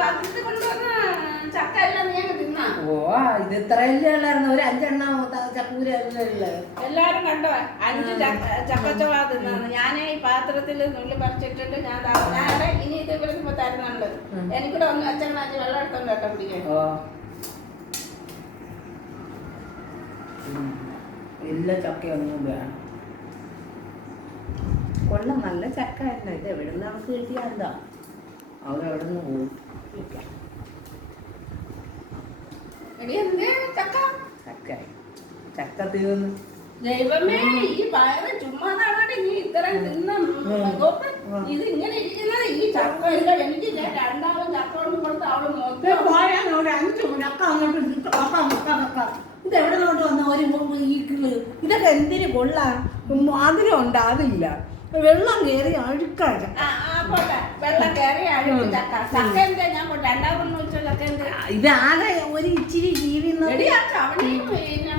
പാത്രത്തിൽ കൊണ്ടുവന്ന ചക്ക എല്ലാം നീ അങ്ങ് തിന്നാ. ഓ ഇത് ഇത്രയല്ലേ ഉള്ളായിരുന്നു, ഒരു 5 എണ്ണം ചക്കൂരല്ലേ ഉള്ളത്. എല്ലാരും കണ്ടോ 5 ചക്കച്ചോള തിന്നാന്ന്. ഞാനേ ഈ പാത്രത്തിൽ നുള്ളി പറിച്ചിട്ടിട്ട് ഞാൻ ഇനി ഇത് ഇവർക്ക് തരുന്നുണ്ട്. എനിക്കൂടെ ഒന്ന് അച്ഛൻ വെള്ളം എടുത്തോണ്ട് കേട്ടോ പിടിക്കാൻ. ഓ എല്ലാ ചക്കയൊന്നും വേണം. കൊള്ളം നല്ല ചക്ക തന്നെ. ഇത് എവിടെ നിന്ന് നമുക്ക് കിട്ടിയാ എന്താ അവിടെ എവിടെ നിന്ന് പോയി ചക്ക തീർന്നു. ദൈവമേ ഈ വയറ് ചുമ്മാതാണ് നീ ഇത്രയും തിന്ന. ഇത് ഇങ്ങനെ ഇരിക്കുന്നത് ഈ ചക്ക ഇല്ല. എനിക്ക് രണ്ടാമത് ചക്ക കൊണ്ട് കൊടുത്ത് അവള് ഇത് എവിടെ നോട്ട് വന്ന ഒരു ഈക്കിള് ഇതൊക്കെ എന്തിനു കൊള്ളാം. അതിനും ഉണ്ടാവില്ല. വെള്ളം കയറി അഴുക്കാണ്. വെള്ളം കയറി അഴുക്ക് ചക്ക. ചക്ക എന്താ ഞാൻ രണ്ടാമത് വെച്ച ചക്ക എന്താ? ഇതാകെ ഒരു ഇച്ചിരി ജീവി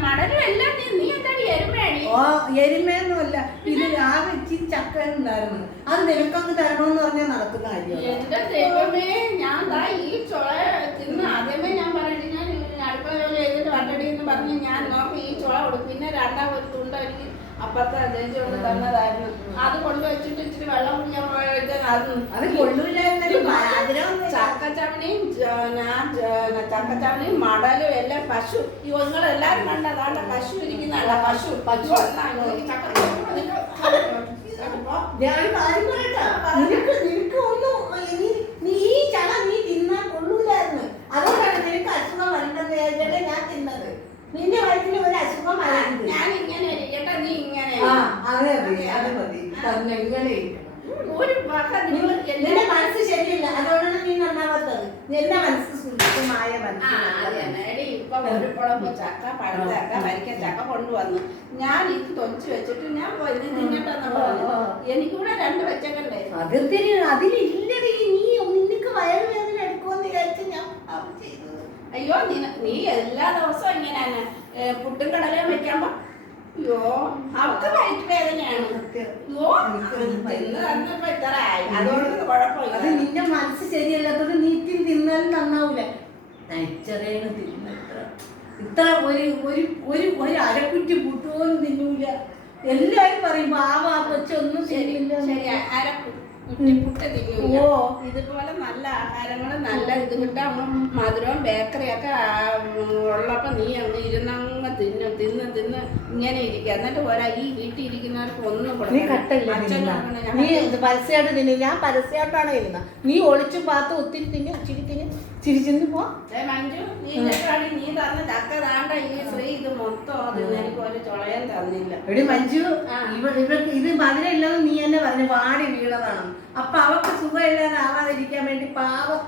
മടലും എല്ലാം നീ എന്താടി എരുമയാണി? ഓ എരുമയൊന്നുമല്ല, ഇത് ആകെ ഇച്ചിരി ചക്ക ഉണ്ടായിരുന്നു. അത് നിനക്കങ്ങ് തരണമെന്ന് പറഞ്ഞാൽ നടക്കുന്ന കാര്യം. എന്റെ ദൈവമേ, ഞാൻ ഈ ചുള തിന്ന് ആദ്യമേ ഞാൻ പറയട്ടെ, ഞാൻ അടുക്കള ജോലി ചെയ്തിട്ട് വട്ടടി എന്ന് പറഞ്ഞ് ഞാൻ നോക്കി ഈ ചുള കൊടുക്കും. പിന്നെ രണ്ടാമത് തുണ്ട എനിക്ക് അപ്പുറത്തെ ചേച്ചി കൊണ്ട് തന്നതായിരുന്നു. അത് കൊണ്ടുവച്ചിട്ട് ഇച്ചിരി വെള്ളം കുടിക്കാൻ ചക്കച്ചവണിയും മടലും എല്ലാം പശു. നിങ്ങളെല്ലാരും കണ്ട അതാണ്ട് പശു ഇരിക്കുന്നതല്ല. പശു അതുകൊണ്ടാണ് നിനക്ക് അസുഖം വരണ്ടെന്ന് വിചാരിച്ചിട്ട് ഞാൻ തിന്നത്. നിന്റെ വയറ്റിൽ ഒരു അസുഖം വരരുത്. ഞാൻ ഇങ്ങനെ ഇരിക്കട്ടെ, നീ ഇങ്ങനെ. അതെ മതി, അത് മതി. തന്നെ ഇങ്ങനെ ഇരിക്കണം. നിന്റെ മനസ്സ് ശരിയല്ല, അതുകൊണ്ടാണ് നീ നന്നാവാത്തത്. എന്റെ മനസ്സ് സുഖമായ ഇപ്പൊ ഒരു കുളമ്പ് ചക്ക, പഴച്ചക്ക, വരിക്ക ചക്ക കൊണ്ടുവന്നു. ഞാൻ ഇത് തൊലിച്ചു വെച്ചിട്ട് ഞാൻ പോയി തിന്നട്ടെന്ന് പറഞ്ഞു. എനിക്കൂടെ 2 വെച്ചക്കണ്ടേ. അതിലില്ലടി, നീ നിനക്ക് വയറുവേദന എടുക്കുമെന്ന് വിചാരിച്ച് ഞാൻ ചെയ്തത്. അയ്യോ നീ എല്ലാ ദിവസവും ഇങ്ങനെ പുട്ടും കടലയും വെക്കുമ്പോ അയ്യോ അവർക്ക് വയറ്റ് വേദനയാണ്. അതുകൊണ്ട് കുഴപ്പമില്ല. അത് നിന്റെ മനസ്സ് ശരിയല്ലാത്തത്. നീ തിന്നാലും നന്നാവൂല. ഇത്ര ഒരു അരക്കുറ്റി പുട്ടുപോലും തിന്നൂല. എല്ലാരും പറയും പാവാ കൊച്ചൊന്നും ശരിയാ. ഓ ഇതുപോലെ നല്ല ആഹാരങ്ങൾ നല്ല ഇത് കിട്ടാൻ മധുരവും ബേക്കറിയൊക്കെ ഉള്ളപ്പോ നീ അങ്ങ് ഇരുന്നങ്ങ് തിന്ന് ഇങ്ങനെ ഇരിക്കുക. എന്നിട്ട് പോരാ ഈ വീട്ടിൽ ഇരിക്കുന്നവർക്ക് ഒന്നും പരസ്യമായിട്ട് തിന്നു. ഞാൻ പരസ്യമായിട്ടാണ് ഇരുന്നത്. നീ ഒളിച്ചും പാത്ത് ഒത്തിരി തിന്നു, ഇച്ചിരി തിന്നു, ചിരിച്ചിന്ന് പോ. മഞ്ജു നീ തന്ന ചക്ക താണ്ട ഈ ശ്രീ ഇത് മൊത്തം എനിക്ക് ഒരു ചുളയം തന്നില്ല. എടി മഞ്ജു, ഇവർക്ക് ഇത് മധുരം ഇല്ലെന്ന് നീ തന്നെ പറഞ്ഞു. വാടി വീണതാണ്. അപ്പൊ അവർക്ക് സുഖമില്ലാതെ ആവാതിരിക്കാൻ വേണ്ടി പാവം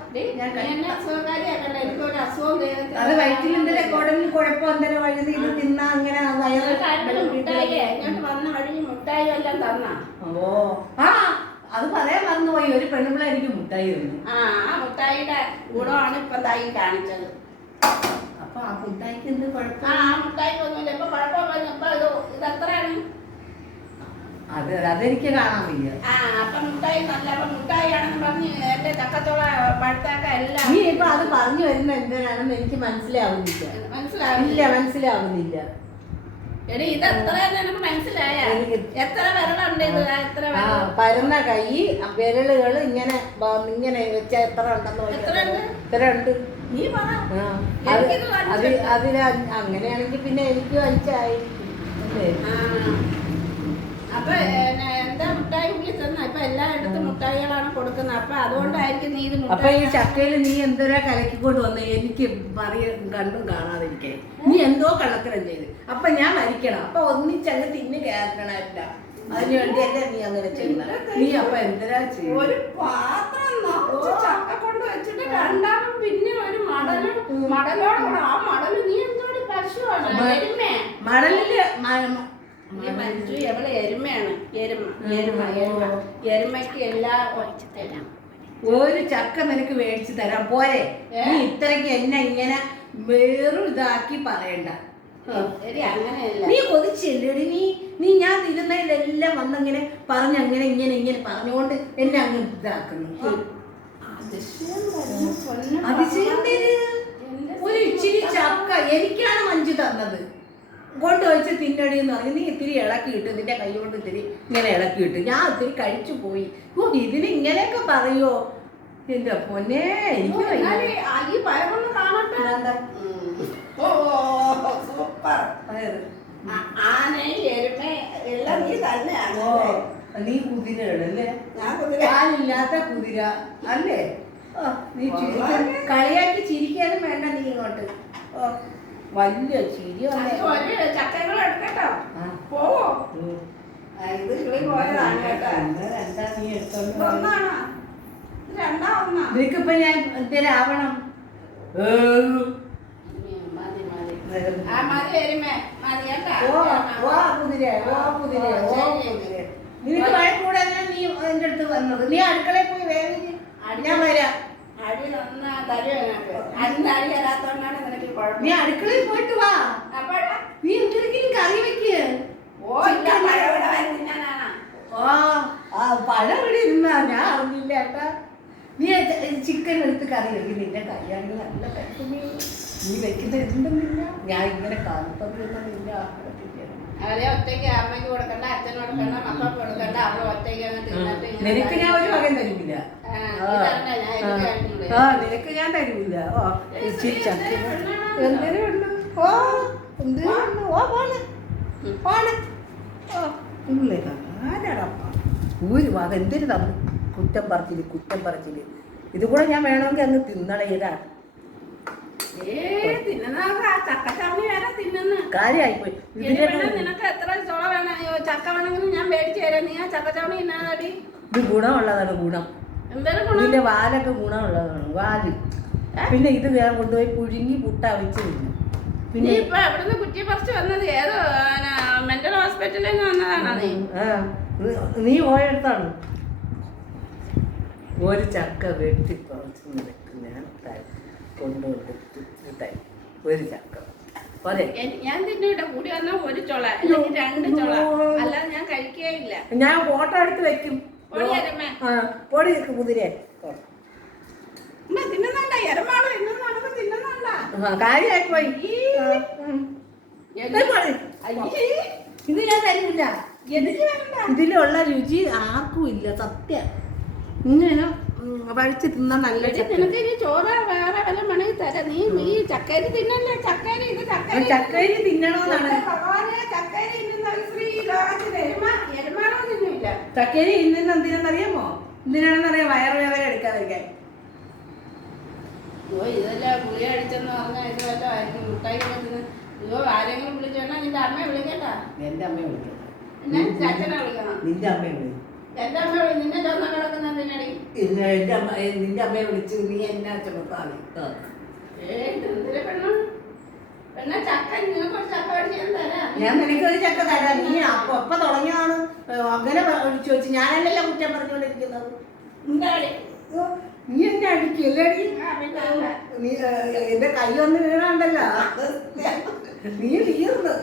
അത് വയറ്റിൽ എന്തെങ്കിലും കുടലിൽ കുഴപ്പം എന്തെങ്കിലും വഴുതി ഇത് തിന്നാ അങ്ങനെ വന്ന വഴി മുട്ടായി എല്ലാം തന്ന. ഓ അത് പറയാൻ മറന്നുപോയി. ഒരു പെണ്ണുപിള്ള എനിക്ക് മുട്ടായി തന്നു. ആ മുട്ടായിയുടെ ഗുണമാണ് ഇപ്പൊ തായി കാണിച്ചത്. അപ്പൊ ആ മുട്ടായിക്ക് എന്ത് കുഴപ്പം? ആ മുട്ടായിക്ക് ഒന്നുമില്ല. ഇപ്പൊ കുഴപ്പമില്ല. ഇപ്പൊ ഇത് എത്രയാണ്? അതെനിക്ക് കാണാൻ വയ്യ. അപ്പൊ മുട്ടായി നല്ല മുട്ടായിയാണെന്ന് പറഞ്ഞ് എന്റെ ചക്കച്ചോള പഴുത്താക്ക എല്ലാം. നീ ഇപ്പൊ അത് പറഞ്ഞു വരുന്ന എന്തിനാണെന്ന് എനിക്ക് മനസ്സിലാവുന്നില്ല. മനസ്സിലാവുന്നില്ല. എടി ഇത് എത്ര നിനക്ക് മനസ്സിലായ? എത്ര വിരലുണ്ട് ഇത്? എത്ര പരന്ന കൈ, വിരലുകൾ ഇങ്ങനെ ഇങ്ങനെ വെച്ചാ എത്ര ഉണ്ടെന്ന്? എത്ര ഉണ്ട് നീ പറ. അതിന് അങ്ങനെയാണെങ്കിൽ പിന്നെ എനിക്ക് 5 ആയിരിക്കും. അപ്പൊ എന്താ മുട്ടായി ഉള്ളിൽ തന്ന? ഇപ്പൊ എല്ലായിടത്തും മുട്ടായികളാണ് കൊടുക്കുന്നത്. അപ്പൊ അതുകൊണ്ടായിരിക്കും നീ ഇത്. അപ്പൊ ഈ ചക്കയിൽ നീ എന്തോരാ കലക്കിക്കൊണ്ട് വന്ന് എനിക്ക് കണ്ടും കാണാതിരിക്കാൻ. നീ എന്തോ കള്ളത്തരം ചെയ്ത്. അപ്പൊ ഞാൻ മരിക്കണം. അപ്പൊ ഒന്നിച്ചങ്ങ് തിന്ന് കയറണല്ല. അതിനു വേണ്ടിയല്ലേ നീ അങ്ങനെ ചെയ്യുന്നത്. നീ അപ്പൊ എന്തിനാ ചെയ്യും? ഒരു പാത്രം ചക്ക കൊണ്ട് വെച്ചിട്ട് രണ്ടാമത് പിന്നെ ഒരു മടലോടെ ആ മടല് നീ എന്തോടി പശുവാണ്? മടലില് മഞ്ജു എവിടെ എരുമയാണ്. എരുമയ്ക്ക് എല്ലാ ഒരു ചക്ക നിനക്ക് മേടിച്ചു തരാം പോരെ. നീ ഇത്രയ്ക്ക് എന്നെ ഇങ്ങനെ വേറും ഇതാക്കി പറയണ്ട. നീ കൊതിച്ചില്ലേടി? നീ ഞാൻ തിരുന്നതിലെല്ലാം വന്നിങ്ങനെ പറഞ്ഞങ്ങനെ ഇങ്ങനെ പറഞ്ഞുകൊണ്ട് എന്നെ അങ്ങ് ഇതാക്കുന്നു. കൊച്ചു തിന്നടി എന്ന് പറഞ്ഞു. നീ ഇത്തിരി ഇളക്കിയിട്ട് നിന്റെ കൈ കൊണ്ട് ഇത്തിരി ഇങ്ങനെ ഇളക്കിയിട്ട് ഞാൻ ഒത്തിരി കഴിച്ചു പോയി. ഓ ഇതിന് ഇങ്ങനെയൊക്കെ പറയുമോ? എന്റെ പൊന്നെ എനിക്ക് ഈ പയറൊന്ന് കാണട്ടെ. ഓ സൂപ്പർ. ആന എരുമ എല്ലാം നീ തന്നെയാണ്. നീ കുതിരകളല്ലേ? ഞാൻ കുതിര. പാലില്ലാത്ത കുതിര അല്ലേ? നീ കളിയാക്കി ചിരിക്കാനും വേണ്ട. നീ ഇങ്ങോട്ട് വലിയ ചിരി ചക്കകൾ എടുക്കട്ടോ. പോവോ? ഇത് കിളി പോയതാണ് കേട്ടോ. എന്താ നീ എടുത്തോണ്ട് ഒന്നാണോ? രണ്ടാ ഒന്നാ? നിനക്കിപ്പോ ഞാൻ എന്തേരാവണം? നിനക്ക് വഴക്കൂടെ നീ എന്റെ അടുത്ത് വന്നത്. നീ അടുക്കളയിൽ പോയി വേവിച്ച് ഞാൻ വരാം. അടി നന്നാ തരുവാ. അടി തരാത്തോണ്ടാണ് നിനക്ക് കുഴപ്പം. നീ അടുക്കളയിൽ പോയിട്ട് വാ. നീ എന്തെങ്കിലും കറി വെക്ക്. പഴം ഇവിടെ ഇരുന്നാ ഞാൻ അറിഞ്ഞില്ല ഏട്ടാ. നീ ചിക്കൻ എടുത്ത് കറി വെക്കും. നിന്റെ കൈയാണെങ്കിൽ നല്ല കഴിക്കുമേ. നീ വെക്കുന്ന എന്തെന്നില്ല. ഞാൻ ഇങ്ങനെ കാണിപ്പൊന്നുമില്ല. അവരെ ഒറ്റയ്ക്ക് അമ്മയ്ക്ക് കൊടുക്കണ്ട, അച്ഛന് കൊടുക്കണ്ട, മക്കൾക്ക് കൊടുക്കണ്ട. അവള് ഒറ്റയ്ക്ക് നിനക്ക് ഞാൻ ഒരു വകയും തരുമില്ല. നിനക്ക് ഞാൻ തരൂല്ല. ഓ എന്തിനുണ്ട്? ഓ എന്തിനുണ്ട്? ഓ പോണ് പോണ്. ഓ ആരാടപ്പ ഒരു വക എന്തിനു തന്നു? കുറ്റം പറച്ചില്. ഇത് കൂടെ ഞാൻ വേണമെങ്കിൽ അങ്ങ് തിന്നണേരാ. കാര്യായിപ്പോയി. നിനക്ക് എത്ര ചോള വേണം? ചക്ക വേണമെങ്കിലും ഞാൻ മേടിച്ചു തരാം. നീ ആ ചക്കച്ചവണി ഇന്നാടി. ഇത് ഗുണമുള്ളതാണ്. ഗുണം ഇതിന്റെ വാലൊക്കെ ഗുണമുള്ളതാണ്. വാല്. പിന്നെ ഇത് ഞാൻ കൊണ്ടുപോയി പുഴുങ്ങി പുട്ട വെച്ച് തിന്നു. പിന്നെ ഇപ്പൊ എവിടുന്ന് കുറ്റി പറിച്ച് വന്നത്? ഏതോ മെന്റൽ ഹോസ്പിറ്റലിൽ നിന്ന് വന്നതാണോ നീ? നീ പോയെടുത്താണ്. ഒരു ചക്ക വെട്ടി പറിച്ച് നിനക്ക് ഞാൻ കൊണ്ടുകൊടുത്ത് ഒരു ചക്ക ഞാൻ തിന്നിട്ട് കൂടി വന്നാൽ ഒരു ചൊള അല്ലെങ്കിൽ രണ്ട് ചൊള, അല്ലാതെ ഞാൻ കഴിക്കുകയില്ല. ഞാൻ ഫോട്ടോ എടുത്ത് വെക്കും. പൊടി കുതിരേ തിന്നുന്നുണ്ട. എരമാള് ഇന്നൊന്നും തിന്നുന്നുണ്ട. കാര്യായിപ്പോയി. ഇത് ഞാൻ തരില്ല. ഇതിലുള്ള രുചി ആർക്കും ഇല്ല. സത്യം. ഇങ്ങനെ കഴിച്ച് തിന്നാൻ നല്ല. നിനക്ക് ഇനി ചോറ് വേറെ വല്ല മണി തരാം. നീ ഈ ചക്കരി തിന്നല്ലേ? ചക്കരി ഇത് ചക്കരി തിന്നണമെന്നാണ്. ചക്കരി എരുമാളോ തിന്നില്ല. ചക്കരി ഇന്ന് എന്തിനാണെന്നറിയാമോ? എന്തിനാണെന്നറിയാം? വയറുവേദന എടുക്കാതിരിക്കാൻ. ഇതെല്ലാം ഗുളി അടിച്ചെന്ന് പറഞ്ഞാൽ ഇത് വല്ല ആയിരിക്കും. മുട്ടായി കൊടുത്തിന്. അയ്യോ ആരെങ്കിലും വിളിച്ചോണ്ടാ നിന്റെ അമ്മയെ വിളിക്കട്ടാ. എന്റെ അമ്മയെ വിളിക്കണം. പിന്നെ അച്ഛനെ വിളിക്കണം. നിന്റെ അമ്മയെ വിളിക്കും. എന്റെ അമ്മ നിന്നെ ചൊന്ന കിടക്കുന്നതിനടി. നിന്റെ അമ്മയെ വിളിച്ച് നീ എന്നാ ചുമത്താളി. ഞാൻ നിനക്കൊരു ചക്ക തരാം. നീ അപ്പൊ തുടങ്ങിയതാണ് അങ്ങനെ വിളിച്ചു വെച്ച്. ഞാനല്ലല്ലോ കുറ്റം പറഞ്ഞുകൊണ്ടിരിക്കുന്നത്. നീ എന്നെ അടിക്കല്ലേടി. നീ എന്റെ കൈ ഒന്ന് വീണുണ്ടല്ലോ. നീ തീർന്ന്.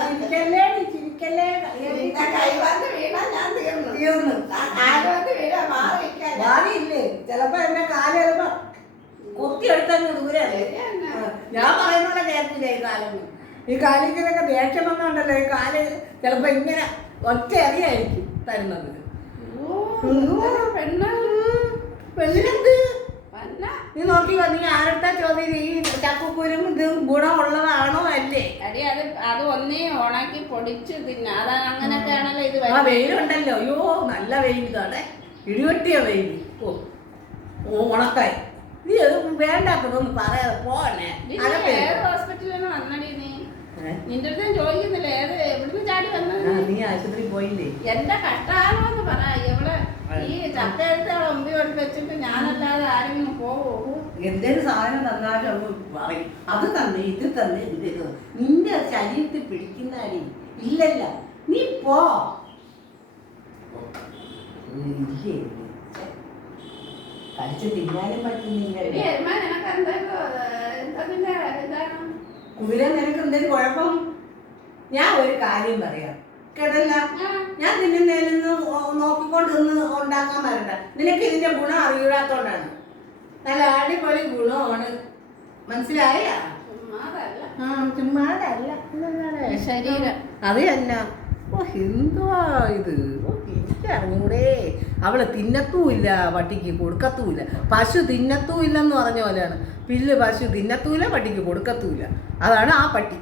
ചിരിക്കല്ലേടി ചിരിക്കല്ലേ. തീർന്ന് മാറിയില്ലേ? ചിലപ്പോ എന്റെ കാല് ചിലപ്പോ കുത്തിയെടുത്തങ്ങ് ദൂരല്ലേ. ഞാൻ പറയുന്നോടെ കേൾക്കില്ല. ഈ കാലൊന്നും ഈ കാലിക്കൊക്കെ ദേഷ്യം വന്നുണ്ടല്ലോ. ഈ കാല് ചിലപ്പോ ഇങ്ങനെ ഒറ്റ അറിയായിരിക്കും തരുന്നത്. പെണ്ണിനെന്ത്? നീ നോക്കി നീ ആരുടെ ചോദ്യം? ഈ ചക്കക്കുരും ഇതും ഗുണമുള്ളതാണോ അല്ലേ? അടി അത് ഒന്നേ ഉണക്കി പൊടിച്ച് തിന്ന. അതാണ് അങ്ങനൊക്കെയാണല്ലോ ഇത്. ആ വെയിലുണ്ടല്ലോ. അയ്യോ നല്ല വെയിൽ. ഇതാണ് ഇടിവെട്ടിയ വെയിൽ. ഓ ഉണക്കായി. നീ വേണ്ടാത്തതൊന്നും പറയാതെ പോന്നെ. ഏത് ഹോസ്പിറ്റലിലാണ് വന്നടി നീ? നിന്റെ അടുത്ത് ഞാൻ ചോദിക്കുന്നില്ല. എവിടുന്ന് ചാടി വന്നത്? നീ ആശുപത്രി പോയില്ലേ? എന്റെ കട്ടാലോന്ന് പറ. എവിടെ ഈ ചക്ക എടുത്ത് അവളെ മുമ്പിൽ വെച്ചിട്ട് ഞാനല്ലാതെ ആരെങ്കിലും പോവോ? എന്തൊരു സാധനം തന്നാലും അവൾ പറയും അത് തന്നെ ഇത് തന്നെ ഇത്. നിന്റെ ശരീരത്തിൽ പിടിക്കുന്ന അടി ഇല്ലല്ല. നീ പോ. കഴിച്ച് തിന്നാനും പറ്റുന്നില്ല. കുതിര നിനക്ക് എന്തെങ്കിലും കുഴപ്പം? ഞാൻ ഒരു കാര്യം പറയാം കേട്ടല്ല. ഞാൻ തിന്നുന്നതിന് നോക്കിക്കൊണ്ട് നിന്ന് ഉണ്ടാക്കാൻ വരണ്ട. നിനക്ക് ഇതിന്റെ ഗുണം അറിയാത്തോണ്ടാണ്. നല്ല അടിപൊളി ഗുണമാണ്. മനസ്സിലായ? ചുമ്മാതല്ല. ചുമ്മാതല്ല ശരീരം. അത് തന്നെ. ഓ എന്തുവാ ഇത്? ഓ എനിക്ക് അറിഞ്ഞൂടെ. അവള് തിന്നത്തുമില്ല, പട്ടിക്ക് കൊടുക്കത്തുമില്ല. പശു തിന്നത്തുമില്ലെന്ന് പറഞ്ഞ പോലെയാണ്. പശു തിന്നത്തുമില്ല, പട്ടിക്ക് കൊടുക്കത്തുമില്ല. അതാണ് ആ പട്ടി.